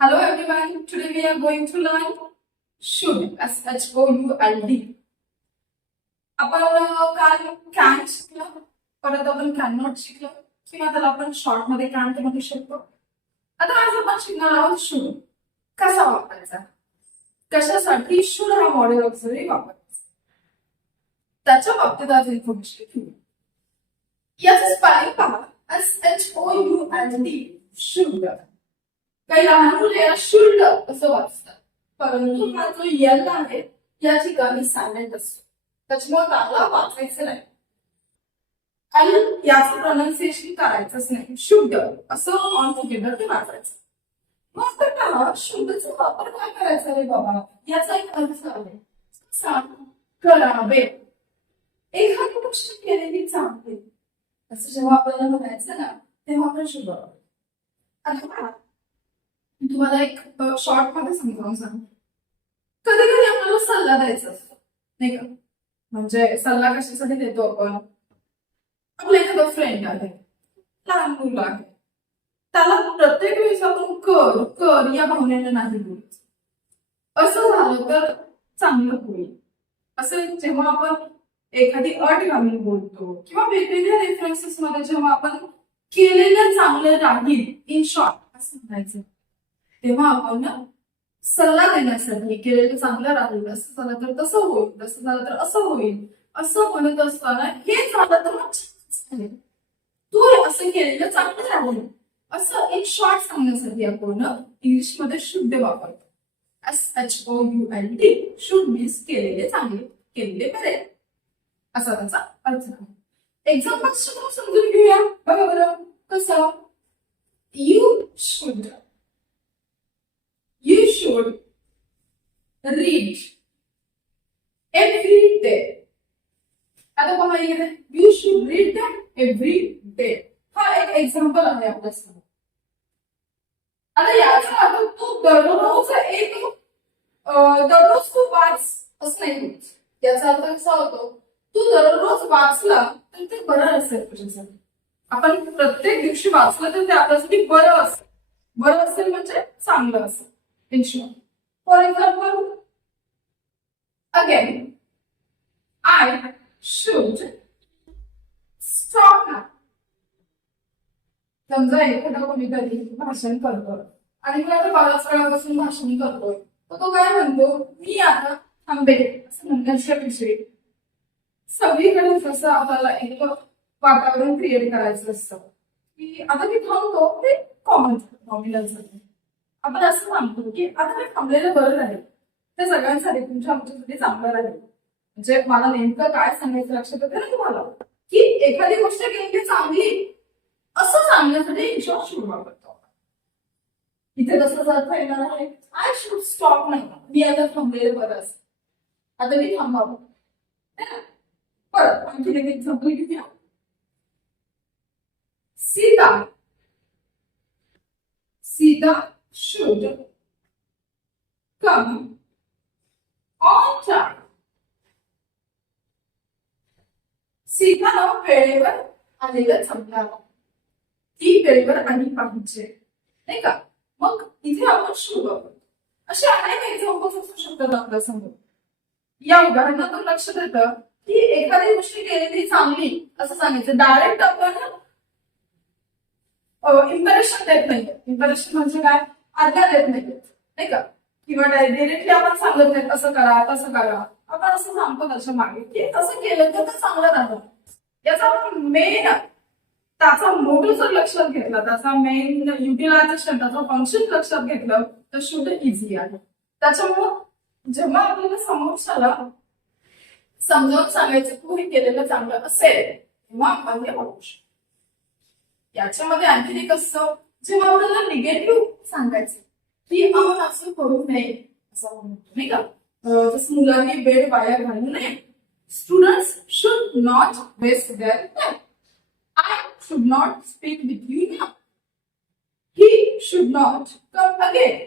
Hello everyone, today we are going to learn should, S-H-O-U-L-D. आपण काल can शिकलं परत आपण कॅन नॉट शिकलो किंवा त्याला आपण शॉर्टमध्ये कॅन म्हणू शकतो आता आज आपण शिकणार आहोत शुड कसा वापरायचा कशासाठी शुड हा मॉडेल ऑक्झरी वापरायचा त्याच्या बाबतीत आज इन्फॉर्मेशन घेऊ याचं स्पेलिंग पहा S H O U L D should काही लहान मुले याला शुल्ड असं वाचतात. परंतु हा जो यल आहे या ठिकाणी सायलेंट असतो. त्याच्यामुळे त्याला वाचायचं नाही. आणि याचं प्रोनाऊन्सिएशन करायचंच नाही. शुद्ध. असं ऑन टुगेदर ते वाचायचं. मग तर का शुद्धचा वापर काय करायचा रे बाबा? याचा एक अर्थ आहे. सांग करावे. एखादी गोष्ट केलेली चांगली. असं जेव्हा आपल्याला म्हणायचं ना तेव्हा आपण शुभ आता मी तुम्हाला एक शॉर्टमध्ये समजावून सांग कधी कधी आम्हाला सल्ला द्यायचा असतो नाही का? म्हणजे सल्ला कशासाठी देतो आपण? आपला एखादा फ्रेंड आहे लहान मुलं आहे त्याला प्रत्येक वेळेस आपण कर कर या भावनेने नाही बोलायचं. असं झालं तर चांगलं होईल. असं जेव्हा आपण एखादी अट घालून बोलतो किंवा वेगवेगळ्या रेफरन्सेस मध्ये जेव्हा आपण केलेलं चांगलं राहील इन शॉर्ट असं म्हणायचं. तेव्हा आपण सल्ला देण्यासाठी केलेलं चांगलं राहील असं झालं तर तसं होईल तसं झालं तर असं होईल असं म्हणत असताना हे झालं तर मग तू असं केलेलं चांगलं राहील असं एक शॉर्ट सांगण्यासाठी आपण इंग्लिशमध्ये शुद्ध वापरतो. S H O U L D should means केलेले चांगले केलेले बरे. असा त्याचा अर्थ आहे. एक्झाम्पल समजून घेऊया. बघा बरं कसं? You should should read every day. आता पहा इकडे you should read them every day हा एक एक्झाम्पल आहे आपल्यासमोर आता याचा अर्थ तू दररोज एक दररोज तू वाच असं नाही होत याचा अर्थ कसा होतो तू दररोज वाचला तर ते बरं असेल तुझ्यासाठी आपण प्रत्येक दिवशी वाचलं तर ते आपल्यासाठी बरं असेल बरं असेल म्हणजे चांगलं असेल in. For example, again, I should stop now. समजा एखादा कोणीतरी भाषण करतोय आणि मी आता बराच वेळापासून भाषण करतोय तर तो काय म्हणतो मी आता थांबेल असं म्हणण्याच्या विषयी सगळीकडे जसं आपल्याला एक वातावरण क्रिएट करायचं असतं की आता मी थांबतो हे कॉमन नॉमिनल आपण असं सांगतो की आता मी थांबलेलं बरं राहील ते सगळ्यांसाठी तुमच्या आमच्यासाठी चांगलं राहील म्हणजे मला नेमकं काय सांगायचं लक्षात येतं ना तुम्हाला. की एखादी गोष्ट केली की चांगली असं सांगण्यासाठी ईश्वर शुड करतो. इथे तसंच अर्थ येणार आहे. आय शुड स्टॉप नाही मी आता थांबलेलं बरं असं. आता मी थांबावं. परत आणखी एक एक्झाम्पल घेऊया. Sita. Sita should come on time. सीतानं वेळेवर आलेलं समजावं ती वेळेवर आली पाहिजे नाही का मग इथे आपण शुभ वापरतो असे अनेक एक्झाम्पल्स असू शकतात आपल्यासमोर या उदाहरणातून लक्षात येतं की एखादी गोष्ट केलेली चांगली असं सांगायचं डायरेक्ट आपण इम्प्रेशन देत नाही इम्प्रेशन म्हणजे काय आज्ञा देत नाही नाही का? किंवा डायरेक्टली आपण सांगत नाही असं करा तसं करा. आपण असं सांगतो त्याच्यामागे. की तसं केलं तर ते चांगलं राहतं. याचा मेन त्याचा मोठं जर लक्षात घेतला त्याचा मेन युटिलायझेशन त्याचं फंक्शन लक्षात घेतलं तर शुद्ध इझी आहे. त्याच्यामुळं जेव्हा आपल्याला समोरच्याला समजावून सांगायचं तू हे केलेलं चांगलं असेल तेव्हा आपण हे शकतो. याच्यामध्ये आणखी एक असतं जेव्हा आपल्याला निगेटिव्ह सांगायचं. की आपण असं करू नये असं आपण म्हणतो नाही का? जसं मुलांनी वेळ वाया घालू नये. Students should not waste their time I should not speak with you ना he should not come again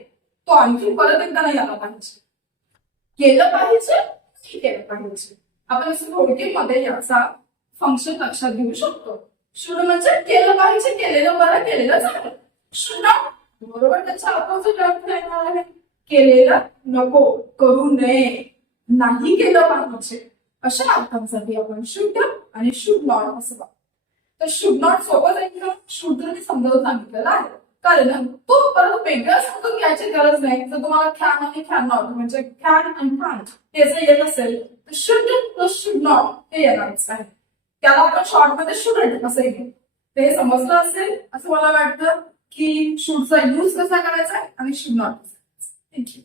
तो आणखी परत एकदा नाही आला पाहिजे. केलं पाहिजे नाही केलं पाहिजे. आपण असं थोडक्यामध्ये याचा फंक्शन लक्षात घेऊ शकतो. शुड म्हणजे केलं पाहिजे केलेलं बरं केलेलं चांगलं. शुड बरोबर? त्याच्या अपोजिट अर्थ येणार आहे. केलेलं नको करू नये. नाही केलं पाहिजे. अशा अर्थांसाठी आपण शुद्ध आणि शुभ नॉट असं वापरतो तर शुभ नॉट सोबत आहे का मी समजावून सांगितलेलं आहे. कारण तो परत वेगळं समजून घ्यायची गरज नाही. जर तुम्हाला ख्यान आणि ख्यान नॉट म्हणजे ख्यान आणि कांट हे जर येत असेल तर शुड प्लस शुड नॉट हे येणारच आहे. त्याला आपण शॉर्टमध्ये शुडंट असं येईल. ते समजलं असेल असं मला वाटतं. की शूडचा यूज कसा करायचा आणि शुड नॉट थँक्यू